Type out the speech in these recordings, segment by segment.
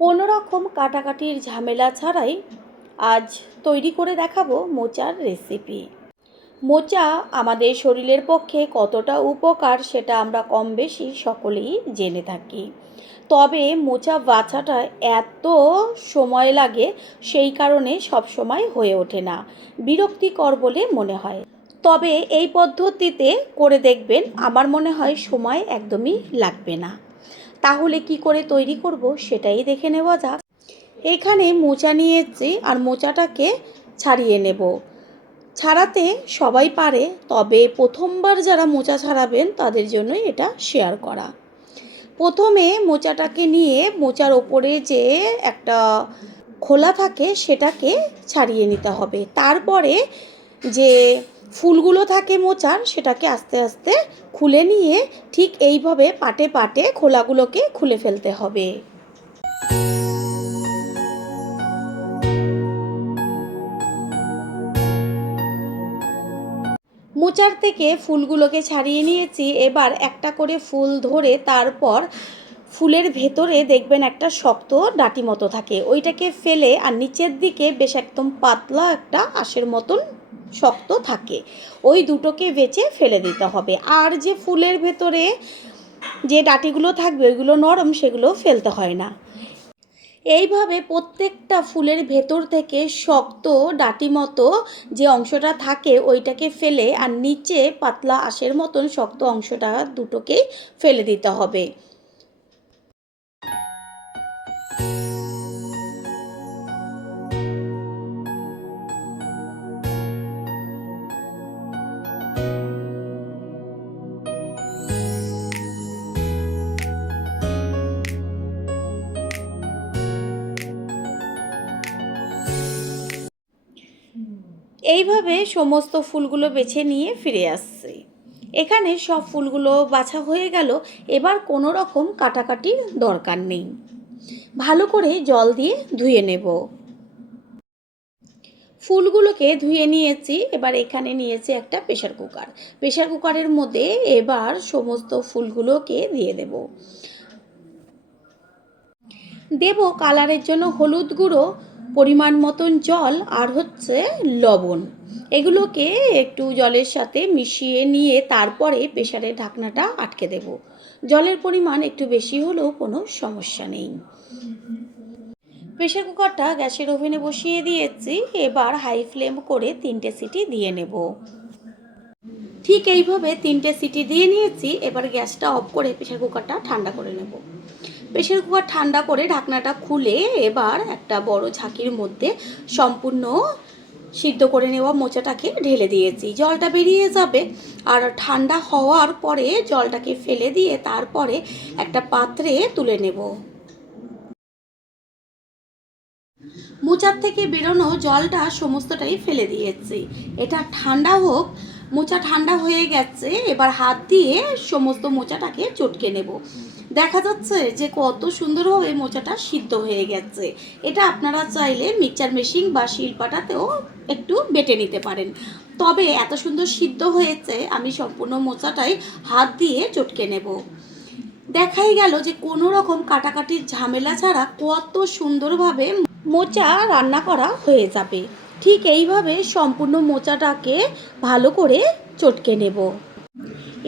কোনো রকম কাটাকাটির ঝামেলা ছাড়াই আজ তৈরি করে দেখাবো মোচার রেসিপি। মোচা আমাদের শরীরের পক্ষে কতটা উপকার সেটা আমরা কম বেশি সকলেই জেনে থাকি। তবে মোচা বাছাটা এত সময় লাগে, সেই কারণে সব সময় হয়ে ওঠে না, বিরক্তিকর বলে মনে হয়। তবে এই পদ্ধতিতে করে দেখবেন, আমার মনে হয় সময় একদমই লাগবে না। তাহলে কি করে তৈরি করব সেটাই দেখে নেওয়া যাক। এখানে মোচা নিয়েছি আর মোচাটাকে ছাড়িয়ে নেব। ছাড়াতে সবাই পারে, তবে প্রথমবার যারা মোচা ছাড়াবেন তাদের জন্যই এটা শেয়ার করা। প্রথমে মোচাটাকে নিয়ে মোচার ওপরে যে একটা খোলা থাকে সেটাকে ছাড়িয়ে নিতে হবে। তারপরে যে ফুলগুলো থাকে মোচার সেটাকে আস্তে আস্তে খুলে নিয়ে ঠিক এইভাবে পাটে পাটে খোলাগুলোকে খুলে ফেলতে হবে। মোচার থেকে ফুলগুলোকে ছাড়িয়ে নিয়েছি। এবার একটা করে ফুল ধরে তারপর ফুলের ভেতরে দেখবেন একটা শক্ত ডাঁটি মতো থাকে, ওইটাকে ফেলে আর নিচের দিকে বেশ একদম পাতলা একটা আঁশের মতন শক্ত থাকে, ওই দুটোকে বেছে ফেলে দিতে হবে। আর যে ফুলের ভেতরে যে ডাঁটিগুলো থাকবে ওইগুলো নরম, সেগুলো ফেলতে হয় না। এইভাবে প্রত্যেকটা ফুলের ভেতর থেকে শক্ত ডাঁটি মতো যে অংশটা থাকে ওইটাকে ফেলে আর নিচে পাতলা আঁশের মতন শক্ত অংশটা দুটোকেই ফেলে দিতে হবে। এইভাবে সমস্ত ফুলগুলো বেছে নিয়ে ফিরে আসছি। এখানে সব ফুলগুলো বাছা হয়ে গেল। এবার কোনো রকম কাটাকাটির দরকার নেই, ভালো করে জল দিয়ে ধুয়ে নেব। ফুলগুলোকে ধুয়ে নিয়েছি। এবার এখানে নিয়েছি একটা প্রেশার কুকার। প্রেশার কুকারের মধ্যে এবার সমস্ত ফুলগুলোকে দিয়ে দেব কালারের জন্য হলুদ গুঁড়ো, পরিমাণ মতন জল আর হচ্ছে লবণ। এগুলোকে একটু জলের সাথে মিশিয়ে নিয়ে তারপরে প্রেশারের ঢাকনাটা আটকে দেব। জলের পরিমাণ একটু বেশি হলেও কোনো সমস্যা নেই। প্রেশার কুকারটা গ্যাসের ওভেনে বসিয়ে দিয়েছি। এবার হাই ফ্লেম করে 3টে সিটি দিয়ে নেব। ঠিক এইভাবে 3টে সিটি দিয়ে নিয়েছি। এবার গ্যাসটা অফ করে প্রেশার কুকারটা ঠান্ডা করে নেব। প্রেশার কুকার ঠান্ডা করে ঢাকনাটা খুলে এবার একটা বড় ঝাঁকির মধ্যে সম্পূর্ণ সিদ্ধ করে নেওয়া মোচাটাকে ঢেলে দিয়েছি। জলটা বেরিয়ে যাবে আর ঠান্ডা হওয়ার পরে জলটাকে ফেলে দিয়ে তারপরে একটা পাত্রে তুলে নেব। মোচার থেকে বেরোনো জলটা সমস্তটাই ফেলে দিয়েছি। এটা ঠান্ডা হোক। মোচা ঠান্ডা হয়ে গেছে। এবার হাত দিয়ে সমস্ত মোচাটাকে চটকে নেব। দেখা যাচ্ছে যে কত সুন্দরভাবে মোচাটা সিদ্ধ হয়ে গেছে। এটা আপনারা চাইলে মিক্সচার মেশিন বা শিলপাটাতেও একটু বেটে নিতে পারেন। তবে এত সুন্দর সিদ্ধ হয়েছে, আমি সম্পূর্ণ মোচাটাই হাত দিয়ে চটকে নেব। দেখাই গেল যে কোনো রকম কাটাকাটির ঝামেলা ছাড়া কত সুন্দরভাবে মোচা রান্না করা হয়ে যাবে। ঠিক এইভাবে সম্পূর্ণ মোচাটাকে ভালো করে চটকে নেব।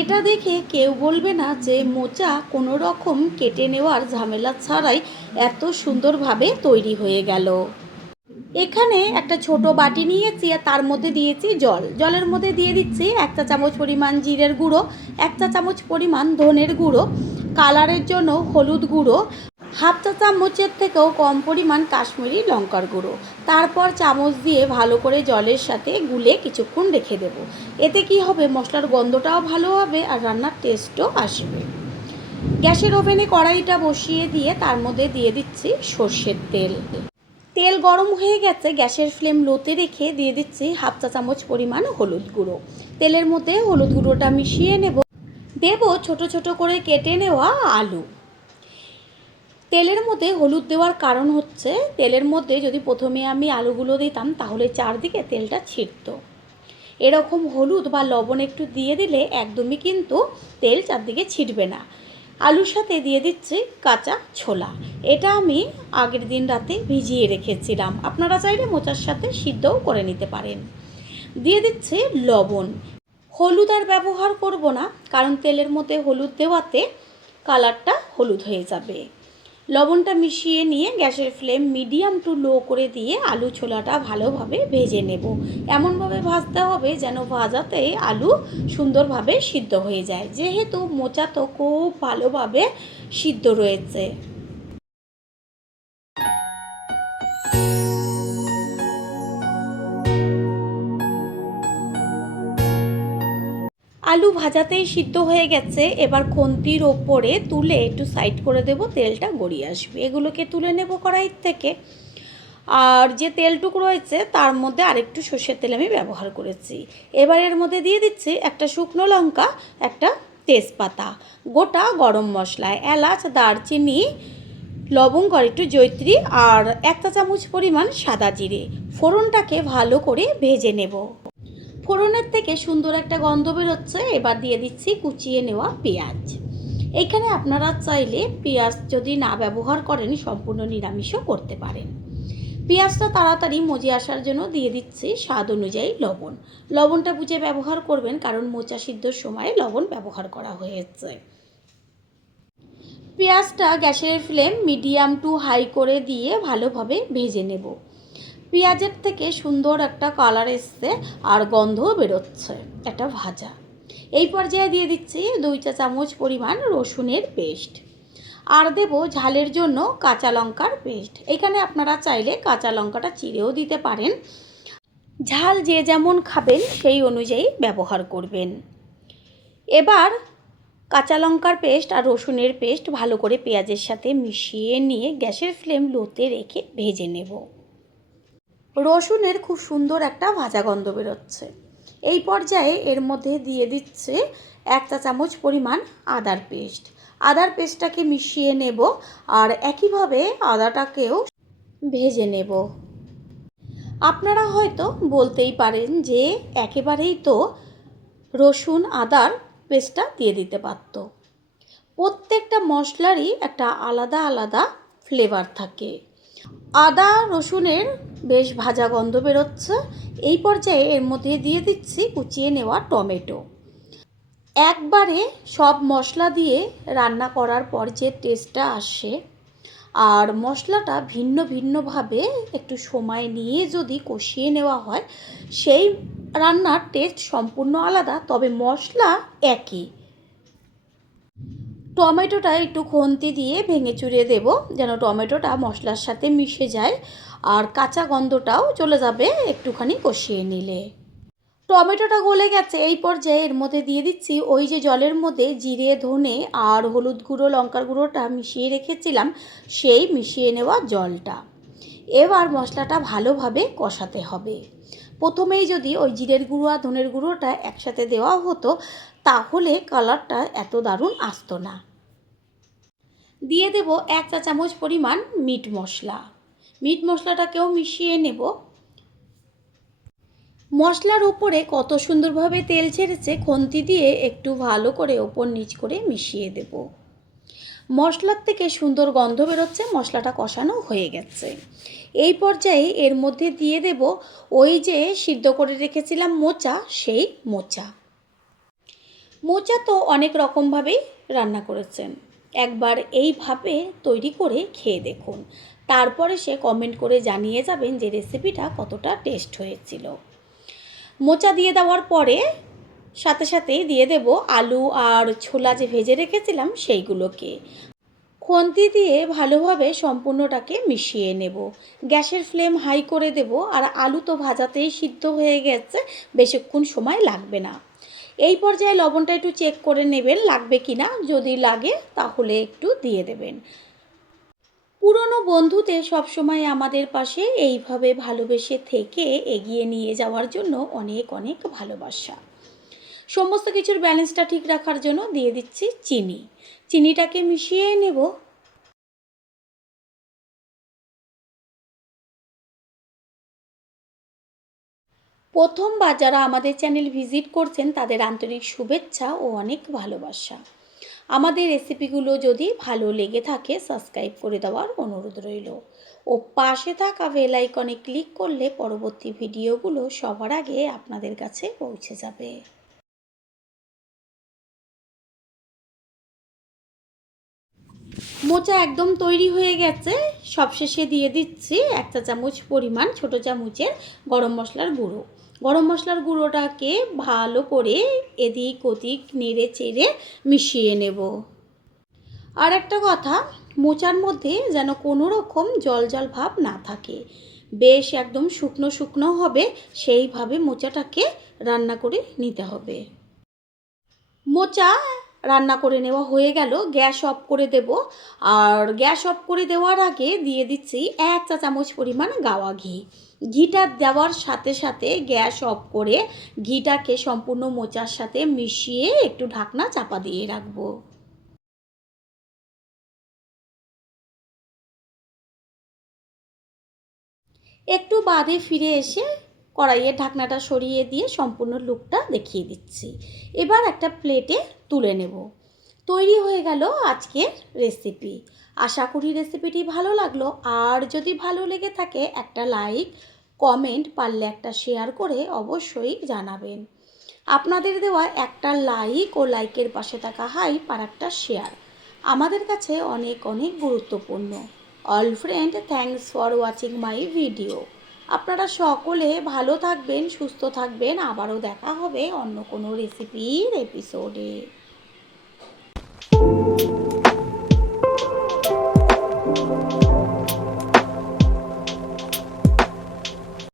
এটা দেখে কেউ বলবে না যে মোচা কোনো রকম কেটে নেওয়ার ঝামেলা ছাড়াই এত সুন্দরভাবে তৈরি হয়ে গেল। এখানে একটা ছোট বাটি নিয়েছি আর তার মধ্যে দিয়েছি জল। জলের মধ্যে দিয়ে দিচ্ছি 1 চা চামচ পরিমাণ জিরের গুঁড়ো, 1 চা চামচ পরিমাণ ধনের গুঁড়ো, কালারের জন্য হলুদ গুঁড়ো, হাফ চা চামচের থেকেও কম পরিমাণ কাশ্মীরি লঙ্কার গুঁড়ো। তারপর চামচ দিয়ে ভালো করে জলের সাথে গুলে কিছুক্ষণ রেখে দেব। এতে কি হবে, মশলার গন্ধটাও ভালো হবে আর রান্নার টেস্টও আসবে। গ্যাসের ওভেনে কড়াইটা বসিয়ে দিয়ে তার মধ্যে দিয়ে দিচ্ছি সর্ষের তেল। তেল গরম হয়ে গেছে। গ্যাসের ফ্লেম লোতে রেখে দিয়ে দিচ্ছি হাফ চা চামচ পরিমাণ হলুদ গুঁড়ো। তেলের মধ্যে হলুদ গুঁড়োটা মিশিয়ে দেব ছোট ছোট করে কেটে নেওয়া আলু। তেলের মধ্যে হলুদ দেওয়ার কারণ হচ্ছে, তেলের মধ্যে যদি প্রথমে আমি আলুগুলো দিতাম তাহলে চারদিকে তেলটা ছিটত। এরকম হলুদ বা লবণ একটু দিয়ে দিলে একদমই কিন্তু তেল চারদিকে ছিটবে না। আলুর সাথে দিয়ে দিচ্ছি কাঁচা ছোলা। এটা আমি আগের দিন রাতে ভিজিয়ে রেখেছিলাম, আপনারা চাইলে মোচার সাথে সিদ্ধও করে নিতে পারেন। দিয়ে দিচ্ছি লবণ। হলুদ আর ব্যবহার করব না, কারণ তেলের মধ্যে হলুদ দেওয়াতে কালারটা হলুদ হয়ে যাবে। লবণটা মিশিয়ে নিয়ে গ্যাসের ফ্লেম মিডিয়াম টু লো করে দিয়ে আলু ছোলাটা ভালোভাবে ভেজে নেব। এমনভাবে ভাজতে হবে যেন ভাজাতে আলু সুন্দরভাবে সিদ্ধ হয়ে যায়, যেহেতু মোচা তো খুব ভালোভাবে সিদ্ধ রয়েছে। আলু ভাজাতেই সিদ্ধ হয়ে গেছে, এবার খুন্তির ওপরে তুলে একটু সাইড করে দেব, তেলটা গড়িয়ে আসবে। এগুলোকে তুলে নেব কড়াইয়ের থেকে। আর যে তেলটুকু রয়েছে তার মধ্যে আরেকটু সর্ষের তেল আমি ব্যবহার করেছি। এবার এর মধ্যে দিয়ে দিচ্ছি একটা শুকনো লঙ্কা, একটা তেজপাতা, গোটা গরম মশলা, এলাচ, দারচিনি, লবঙ্গ, আর একটু জয়িত্রী, আর 1 চা চামচ পরিমাণ সাদা জিরে। ফোড়নটাকে ভালো করে ভেজে নেব। ফোড়নের থেকে সুন্দর একটা গন্ধ বেরোচ্ছে। এবার দিয়ে দিচ্ছি কুচিয়ে নেওয়া পেঁয়াজ। এখানে আপনারা চাইলে পেঁয়াজ যদি না ব্যবহার করেন সম্পূর্ণ নিরামিষও করতে পারেন। পেঁয়াজটা তাড়াতাড়ি মজে আসার জন্য দিয়ে দিচ্ছি স্বাদ অনুযায়ী লবণ। লবণটা বুঝে ব্যবহার করবেন, কারণ মোচা সিদ্ধর সময় লবণ ব্যবহার করা হয়েছে। পেঁয়াজটা গ্যাসের ফ্লেম মিডিয়াম টু হাই করে দিয়ে ভালোভাবে ভেজে নেব। পেঁয়াজের থেকে সুন্দর একটা কালার এসছে আর গন্ধও বেরোচ্ছে একটা ভাজা। এই পর্যায়ে দিয়ে দিচ্ছি 2 চা চামচ পরিমাণ রসুনের পেস্ট, আর দেব ঝালের জন্য কাঁচা লঙ্কার পেস্ট। এখানে আপনারা চাইলে কাঁচা লঙ্কাটা চিড়েও দিতে পারেন, ঝাল যে যেমন খাবেন সেই অনুযায়ী ব্যবহার করবেন। এবার কাঁচা লঙ্কার পেস্ট আর রসুনের পেস্ট ভালো করে পেঁয়াজের সাথে মিশিয়ে নিয়ে গ্যাসের ফ্লেম লোতে রেখে ভেজে নেব। রসুনের খুব সুন্দর একটা ভাজা গন্ধ বেরোচ্ছে। এই পর্যায়ে এর মধ্যে দিয়ে দিচ্ছে 1 চা চামচ পরিমাণ আদার পেস্ট। আদার পেস্টটাকে মিশিয়ে নেব, আর একইভাবে আদাটাকেও ভেজে নেব। আপনারা হয়তো বলতেই পারেন যে একেবারেই তো রসুন আদার পেস্টটা দিয়ে দিতে পারত। প্রত্যেকটা মশলারই একটা আলাদা আলাদা ফ্লেভার থাকে। আদা রসুনের বেশ ভাজা গন্ধ বেরোচ্ছে। এই পর্যায়ে এর মধ্যে দিয়ে দিচ্ছি কুচিয়ে নেওয়া টমেটো। একবারে সব মশলা দিয়ে রান্না করার পর যে টেস্টটা আসে, আর মশলাটা ভিন্ন ভিন্নভাবে একটু সময় নিয়ে যদি কষিয়ে নেওয়া হয়, সেই রান্নার টেস্ট সম্পূর্ণ আলাদা, তবে মশলা একই। টমেটোটা একটু খুন্তি দিয়ে ভেঙে চুরিয়ে দেব, যেন টমেটোটা মশলার সাথে মিশে যায় আর কাঁচা গন্ধটাও চলে যাবে একটুখানি কষিয়ে নিলে। টমেটোটা গলে গেছে। এই পর্যায়ে এর মধ্যে দিয়ে দিচ্ছি ওই যে জলের মধ্যে জিরে, ধনে আর হলুদ গুঁড়ো, লঙ্কার গুঁড়োটা মিশিয়ে রেখেছিলাম, সেই মিশিয়ে নেওয়া জলটা। এবার মশলাটা ভালোভাবে কষাতে হবে। প্রথমেই যদি ওই জিরের গুঁড়ো আর ধনের গুঁড়োটা একসাথে দেওয়া হতো, তাহলে কালারটা এত দারুণ আসতো না। দিয়ে দেব 1 চা চামচ পরিমাণ মিট মশলা। মিট মশলাটাকেও মিশিয়ে নেব। মশলার উপরে কত সুন্দরভাবে তেল ছেড়েছে, খুন্তি দিয়ে একটু ভালো করে ওপর নিচ করে মিশিয়ে দেব। মশলার থেকে সুন্দর গন্ধ বেরোচ্ছে, মশলাটা কষানো হয়ে গেছে। এই পর্যায়ে এর মধ্যে দিয়ে দেব ওই যে সিদ্ধ করে রেখেছিলাম মোচা, সেই মোচা। মোচা তো অনেক রকমভাবেই রান্না করেছেন, একবার এইভাবে তৈরি করে খেয়ে দেখুন। তারপরে সে কমেন্ট করে জানিয়ে যাবেন যে রেসিপিটা কতটা টেস্ট হয়েছিল। মোচা দিয়ে দেওয়ার পরে সাথে সাথেই দিয়ে দেব আলু আর ছোলা যে ভেজে রেখেছিলাম সেইগুলোকে। খুন্তি দিয়ে ভালোভাবে সম্পূর্ণটাকে মিশিয়ে নেব। গ্যাসের ফ্লেম হাই করে দেব, আর আলু তো ভাজাতেই সিদ্ধ হয়ে গেছে, বেশিক্ষণ সময় লাগবে না। এই পর্যায়ে লবণটা একটু চেক করে নেবেন লাগবে কি না, যদি লাগে তাহলে একটু দিয়ে দেবেন। পুরনো বন্ধুদের সবসময় আমাদের পাশে এইভাবে ভালোবেসে থেকে এগিয়ে নিয়ে যাওয়ার জন্য অনেক অনেক ভালোবাসা। সমস্ত কিছুর ব্যালেন্সটা ঠিক রাখার জন্য দিয়ে দিচ্ছি চিনি। চিনিটাকে মিশিয়ে নেব। প্রথমবার যারা আমাদের চ্যানেল ভিজিট করছেন তাদের আন্তরিক শুভেচ্ছা ও অনেক ভালোবাসা। আমাদের রেসিপিগুলো যদি ভালো লেগে থাকে সাবস্ক্রাইব করে দেওয়ার অনুরোধ রইল ও পাশে থাকা বেল আইকনে ক্লিক করলে পরবর্তী ভিডিওগুলো সবার আগে আপনাদের কাছে পৌঁছে যাবে। মোচা একদম তৈরি হয়ে গেছে। সবশেষে দিয়ে দিচ্ছি 1 চা চামচ পরিমাণ ছোটো চামচের গরম মশলার গুঁড়ো। গরম মশলার গুঁড়োটাকে ভালো করে এদিক ওদিক নেড়ে চেড়ে মিশিয়ে নেব। আর একটা কথা, মোচার মধ্যে যেন কোনো রকম জল জল ভাব না থাকে, বেশ একদম শুকনো শুকনো হবে সেইভাবে মোচাটাকে রান্না করে নিতে হবে। মোচা রান্না করে নেওয়া হয়ে গেল, গ্যাস অফ করে দেব। আর গ্যাস অফ করে দেওয়ার আগে দিয়ে দিচ্ছি 1 চা চামচ পরিমাণ গাওয়া ঘি। ঘিটা দেওয়ার সাথে সাথে গ্যাস অফ করে ঘিটাকে সম্পূর্ণ মোচার সাথে মিশিয়ে একটু ঢাকনা চাপা দিয়ে রাখবো। একটু বাদে ফিরে এসে কড়াইয়ের ঢাকনাটা সরিয়ে দিয়ে সম্পূর্ণ লুকটা দেখিয়ে দিচ্ছি। এবার একটা প্লেটে তুলে নেব। তৈরি হয়ে গেল আজকের রেসিপি। আশা করি রেসিপিটি ভালো লাগলো। আর যদি ভালো লেগে থাকে একটা লাইক, কমেন্ট, পারলে একটা শেয়ার করে অবশ্যই জানাবেন। আপনাদের দেওয়া একটা লাইক ও লাইকের পাশে থাকা হাইপ আর একটা শেয়ার আমাদের কাছে অনেক অনেক গুরুত্বপূর্ণ। All friend, thanks for watching my video. আপনারা সকলে ভালো থাকবেন, সুস্থ থাকবেন। আবারও দেখা হবে অন্য কোনো রেসিপির এপিসোডে।